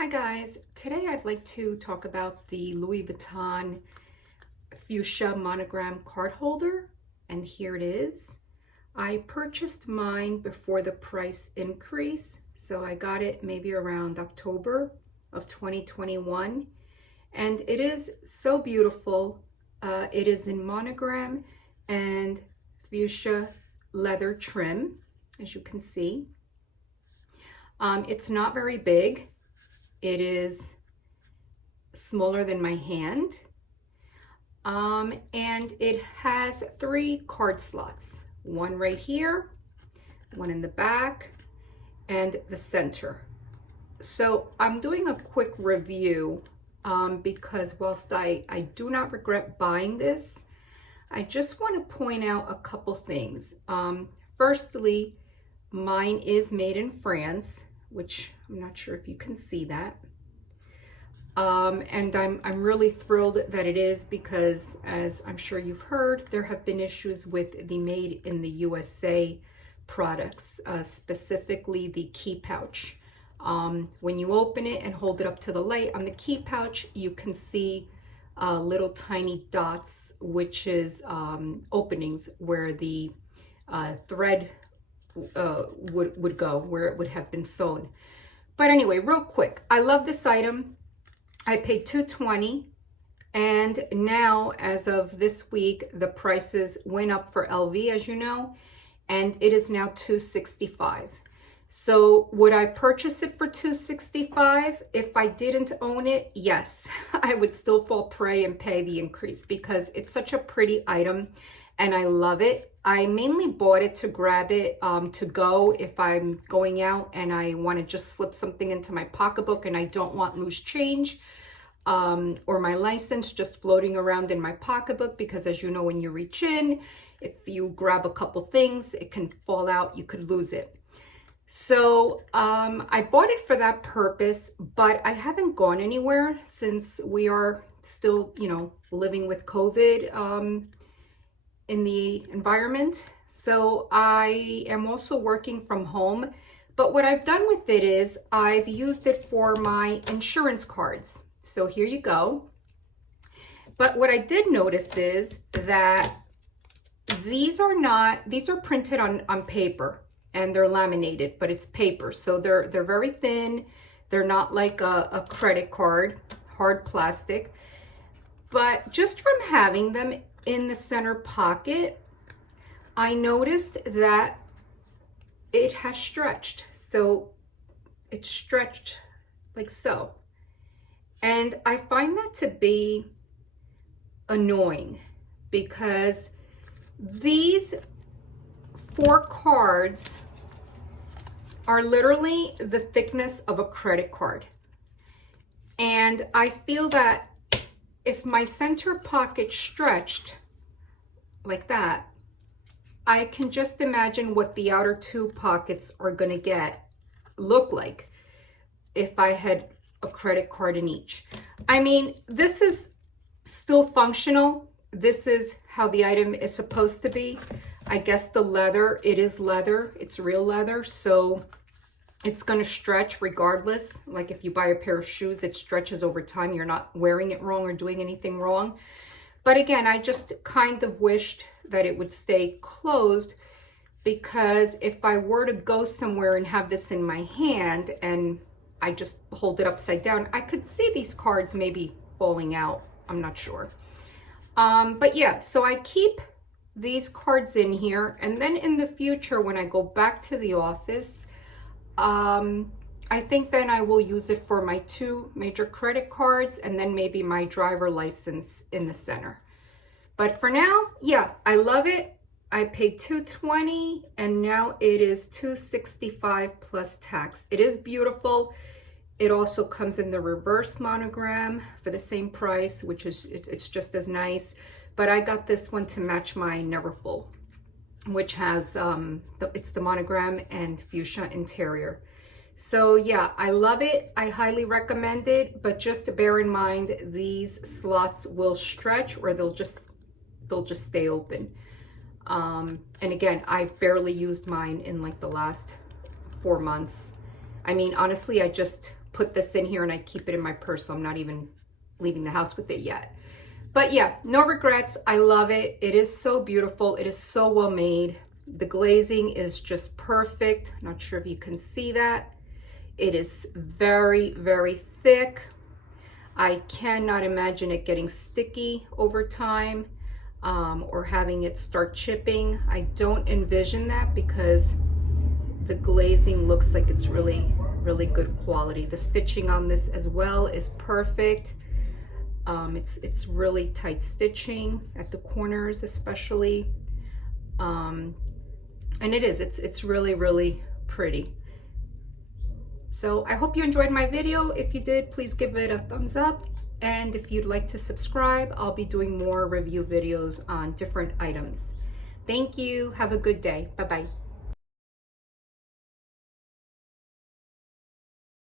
Hi guys, today I'd like to talk about the Louis Vuitton Fuchsia Monogram card holder, and here it is. I purchased mine before the price increase, so I got it maybe around October of 2021, and it is so beautiful. It is in monogram and fuchsia leather trim, as you can see. It's not very big. It is smaller than my hand, and it has 3 card slots, one right here, one in the back, and the center. So I'm doing a quick review because whilst I do not regret buying this, I just want to point out a couple things. Firstly, mine is made in France, which I'm not sure if you can see that. And I'm really thrilled that it is, because as I'm sure you've heard, there have been issues with the made in the USA products, specifically the key pouch. When you open it and hold it up to the light on the key pouch, you can see little tiny dots, which is openings where the thread would go, where it would have been sewn. But anyway, real quick, I love this item. I paid $220, and now as of this week the prices went up for LV, as you know, and it is now $265. So would I purchase it for $265 if I didn't own it? Yes. I would still fall prey and pay the increase because it's such a pretty item and I love it. I mainly bought it to grab it to go if I'm going out and I want to just slip something into my pocketbook and I don't want loose change or my license just floating around in my pocketbook, because as you know, when you reach in, if you grab a couple things, it can fall out, you could lose it. So I bought it for that purpose, but I haven't gone anywhere since we are still, living with COVID in the environment. So I am also working from home, but what I've done with it is I've used it for my insurance cards. So here you go. But what I did notice is that these are printed on paper and they're laminated, but it's paper. So they're very thin. They're not like a credit card, hard plastic. But just from having them in the center pocket, I noticed that it has stretched. So it's stretched like so. And I find that to be annoying because these 4 cards are literally the thickness of a credit card. And I feel that if my center pocket stretched like that, I can just imagine what the outer 2 pockets are going to look like if I had a credit card in each. I mean, this is still functional. This is how the item is supposed to be. I guess the leather, it is leather. It's real leather, so it's going to stretch regardless. Like if you buy a pair of shoes, it stretches over time. You're not wearing it wrong or doing anything wrong. But again, I just kind of wished that it would stay closed, because if I were to go somewhere and have this in my hand and I just hold it upside down, I could see these cards maybe falling out. I'm not sure. But yeah, so I keep these cards in here, and then in the future when I go back to the office, I think then I will use it for my 2 major credit cards and then maybe my driver license in the center. But for now, yeah, I love it. I paid $220 and now it is $265 plus tax. It is beautiful. It also comes in the reverse monogram for the same price, which is, it's just as nice. But I got this one to match my Neverfull, which has, it's the monogram and fuchsia interior. So yeah, I love it. I highly recommend it, but just bear in mind these slots will stretch or they'll just stay open. And again, I've barely used mine in like the last 4 months. I mean, honestly, I just put this in here and I keep it in my purse, so I'm not even leaving the house with it yet. But yeah, no regrets. I love it. It is so beautiful. It is so well made. The glazing is just perfect. Not sure if you can see that. It is very, very thick. I cannot imagine it getting sticky over time or having it start chipping. I don't envision that because the glazing looks like it's really, really good quality. The stitching on this as well is perfect. It's really tight stitching at the corners especially. And it's really, really pretty. So I hope you enjoyed my video. If you did, please give it a thumbs up. And if you'd like to subscribe, I'll be doing more review videos on different items. Thank you. Have a good day. Bye-bye.